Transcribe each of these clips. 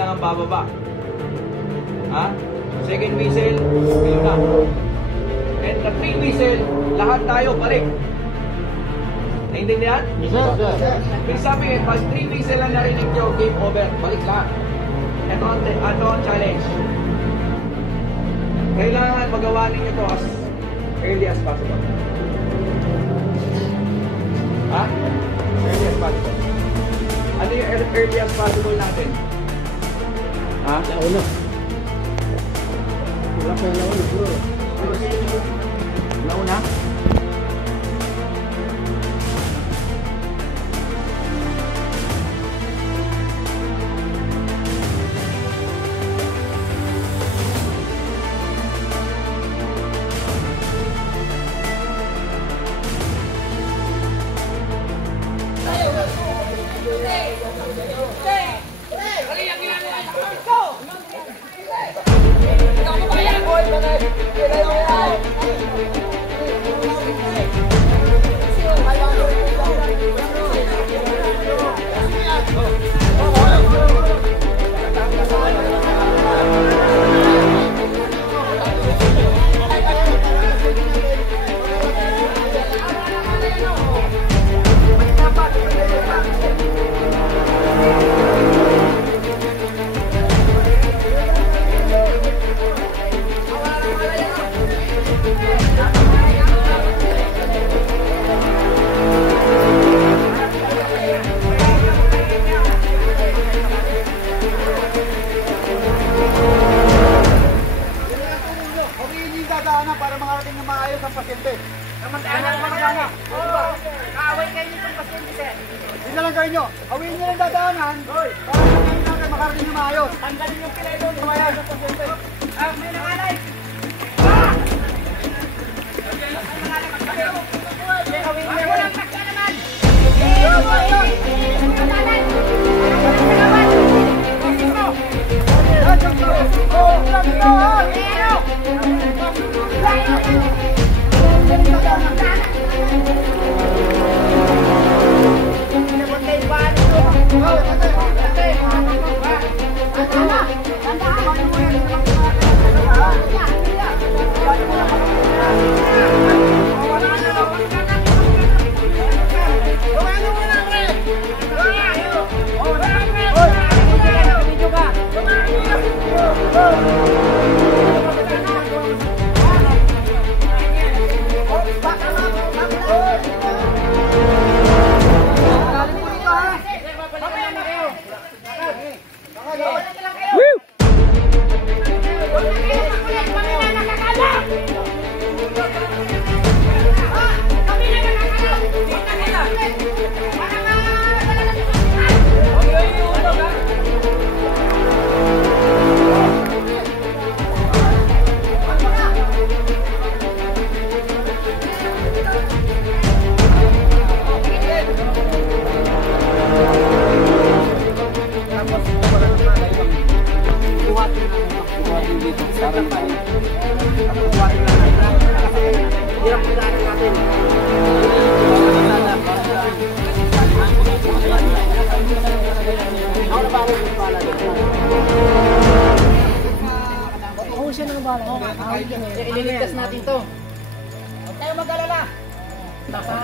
kailangan bababa. Ha? Second whistle, kayo na. And the 3 whistle, lahat tayo balik. Naintindihan? Yes, sir. Ibig sabihin, mas 3 whistle lang narinig nyo, game over, balik lahat. Ito ang challenge. Kailangan magawa ninyo ito as early as possible. Ha? Early as possible. Ano yung early as possible natin? Ha? Launa. Wala pa yung launa, bro. Launa? para makarating na maayos ang pasyente. Naman-anak. Kaaway kayo nitong pasyente, sir. Yun na lang gawin nyo. Awin nyo ng dadaanan para makarating na maayos. Tanggalin yung pilay doon. Maayos ang pasyente. May nangalay. Walang takya naman. Ililigtas natin to. Huwag tayo mag-alala. Nasa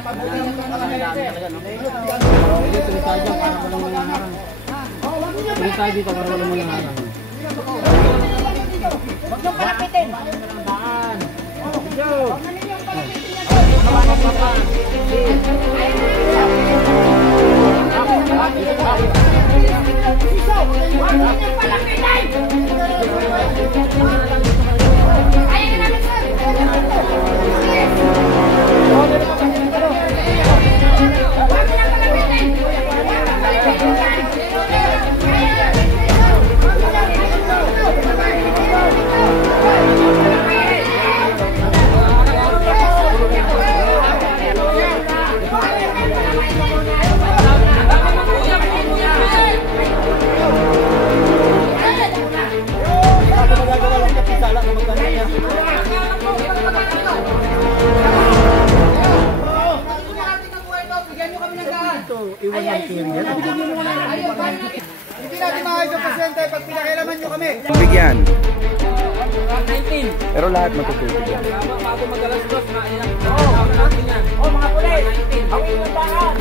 mabuti na ito mga natin. Tuloy tayo dito para walang malangarang. Huwag niyong palapitin. pinakialaman nyo kami. Bigyan. 19. Pero lahat matutulog yan. Bago mag-alas 2, natin yan. Oh, mga pulis! Awin yung daan!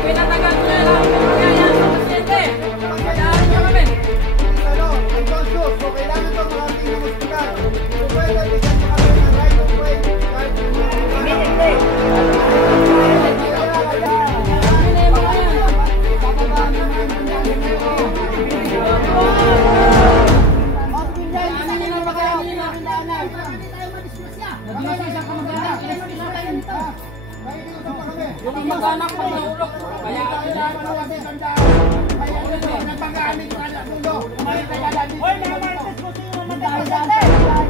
Pinatagal ko na lang. Yan, sa pasyente. Padaan nyo kami. Unconscious, so kailangan ito marating ng hospital. So pwede, bigyan nyo kami ng right of way. Yung mag-anak pag nahulog. Kaya Hoy, mga marites ko sino magdadaan!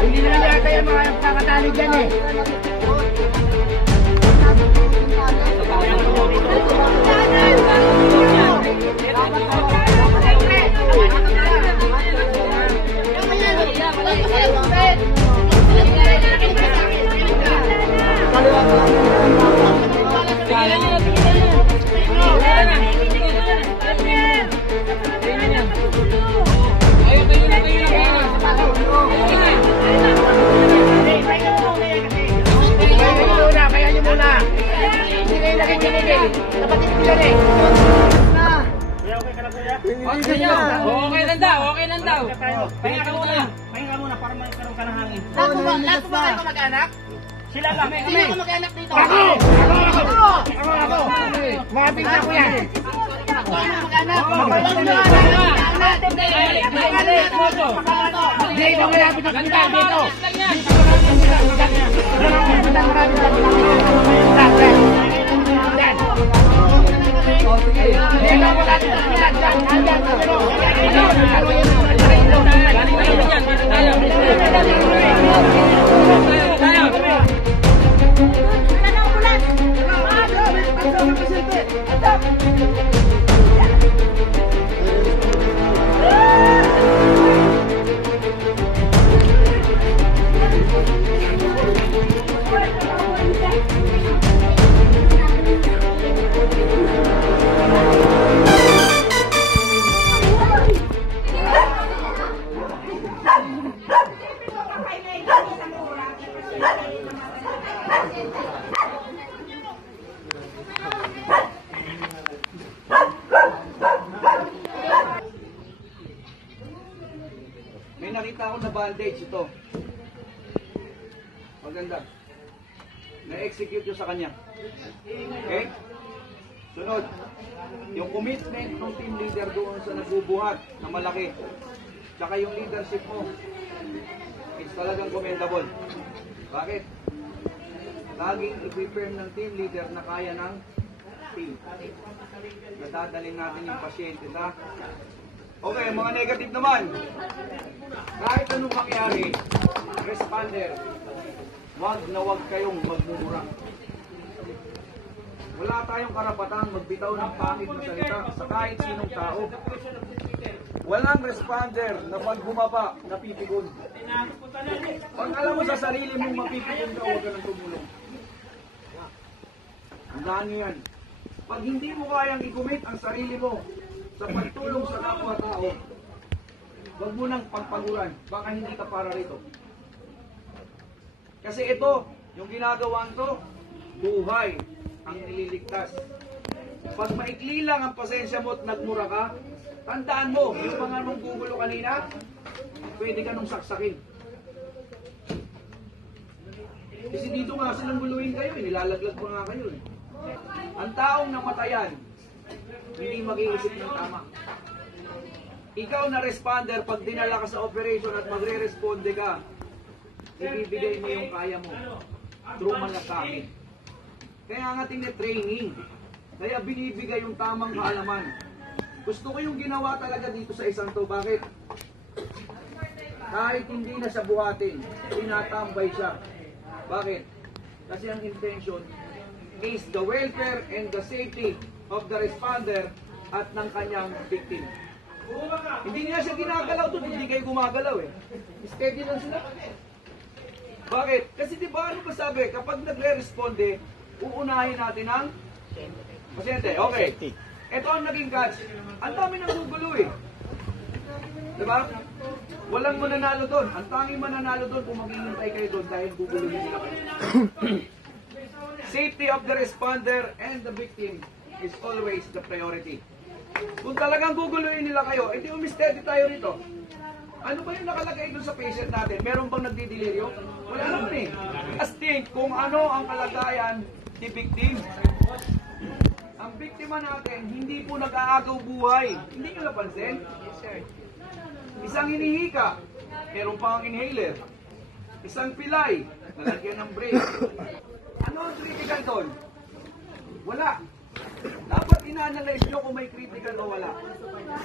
Hindi na lang yata yung mga nakatali dyan eh. Okay lang daw, okay lang daw. Pahinga ka muna para magkaroon ka ng hangin. Lahat ba kayo mag-anak? Sila lang. Sino ka mag-anak dito? Ako! Mga pinsan ko yan. Mag-anak. Dito kaya pinagkita dito. May nakita ako na bandage ito. Maganda. Na-execute yun sa kanya. Okay? Sunod. Yung commitment ng team leader doon sa nagbubuhat na malaki. Tsaka yung leadership mo. It's talagang commendable. Bakit? Laging i-prepare ng team leader na kaya ng team. Nadadalhin natin yung pasyente sa... Okay, mga negative naman. Kahit anong mangyari, responder, wag na wag kayong magmumura. Wala tayong karapatan magbitaw ng pangit na salita sa kahit sinong tao. Walang responder na pag bumaba, napipigon. Pag alam mo sa sarili mong mapipigon ka, huwag ka nang tumulong. Tandaan niyo yan. Pag hindi mo kayang i-commit ang sarili mo sa pagtulong sa kapwa-tao, huwag mo nang pagpaguran. Baka hindi ka para rito. Kasi ito, yung ginagawa to, buhay ang nililigtas. Pag maikli lang ang pasensya mo at nagmura ka, tandaan mo, yung mga nung gugulo kanina, pwede ka nung saksakin. Kasi dito nga silang guluhin kayo, nilalaglag pa nga kayo. Ang taong namatayan, hindi mag-iisip ng tama. Ikaw na responder, pag dinala ka sa operation at magre-responde ka, ibibigay mo yung kaya mo. Through malasakit. Kaya nga training. Kaya binibigay yung tamang kaalaman. Gusto ko yung ginawa talaga dito sa isang to. Bakit? Kahit hindi na siya buhatin, tinatambay siya. Bakit? Kasi ang intention is the welfare and the safety of the responder at ng kanyang victim. Hindi nila siya ginagalaw doon, hindi kayo gumagalaw eh. Steady lang sila. Bakit? Kasi di ba ano pa sabi, kapag nagre-responde, uunahin natin ang pasyente. Okay. Ito ang naging catch. Ang dami nang gugulo eh. Diba? Walang mananalo doon. Ang tanging mananalo doon kung maghihintay kayo doon dahil guguluhin nila kayo. Safety of the responder and the victim is always the priority. Kung talagang guguluhin nila kayo, edi umisteady tayo rito. Ano ba yung nakalagay doon sa patient natin? Meron bang nagdidelirio? Wala naman eh. Just think kung ano ang kalagayan ni victim. Ang biktima natin, hindi po nag-aagaw buhay. Hindi nyo napansin? Isang hinihika, meron pang inhaler. Isang pilay, nalagyan ng brake. Ano ang critical doon? Wala. Dapat ina-analyze nyo kung may critical o wala.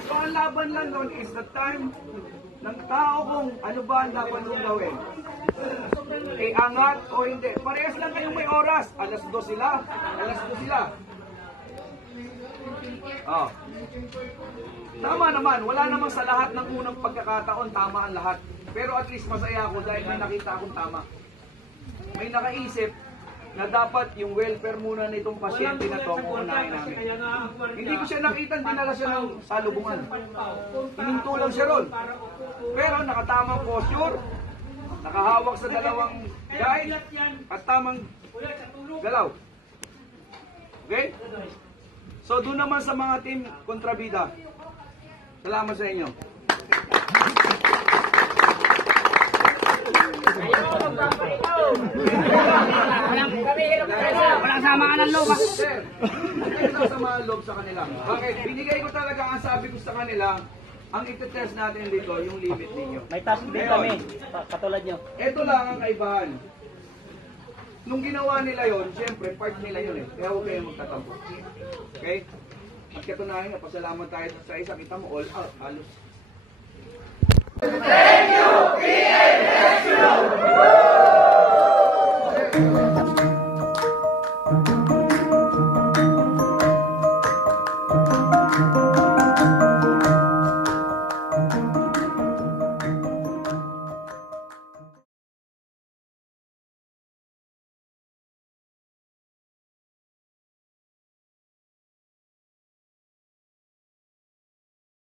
So ang laban lang doon is the time ng tao kung ano ba ang dapat nung gawin. Angat o hindi. Parehas lang kayong may oras. Alas 2 sila. Alas 2 sila. Oh. Tama naman. Wala namang sa lahat ng unang pagkakataon tama ang lahat. Pero at least masaya ako dahil may nakita akong tama. May nakaisip na dapat yung welfare muna nitong pasyente na to uunahin namin. Hindi ko siya nakita, dinala siya ng salubungan. Hininto lang siya ron. Pero nakatamang posture, nakahawak sa dalawang guide, at tamang galaw. Okay? So doon naman sa mga team kontrabida, salamat sa inyo. Walang samaan ng loob. Sir, hindi ko sama ang loob sa kanila. Bakit? Binigay ko talaga ang sabi ko sa kanila, ang itetest natin dito, yung limit ninyo. May task din kami, katulad nyo. Ito lang ang kaibahan. Nung ginawa nila yon, siyempre, part nila yun eh. Kaya huwag kayong magtatampo. Okay? At katunayan nga, pasalamat tayo sa isa, kita mo, all out, halos. Thank you! PNSU!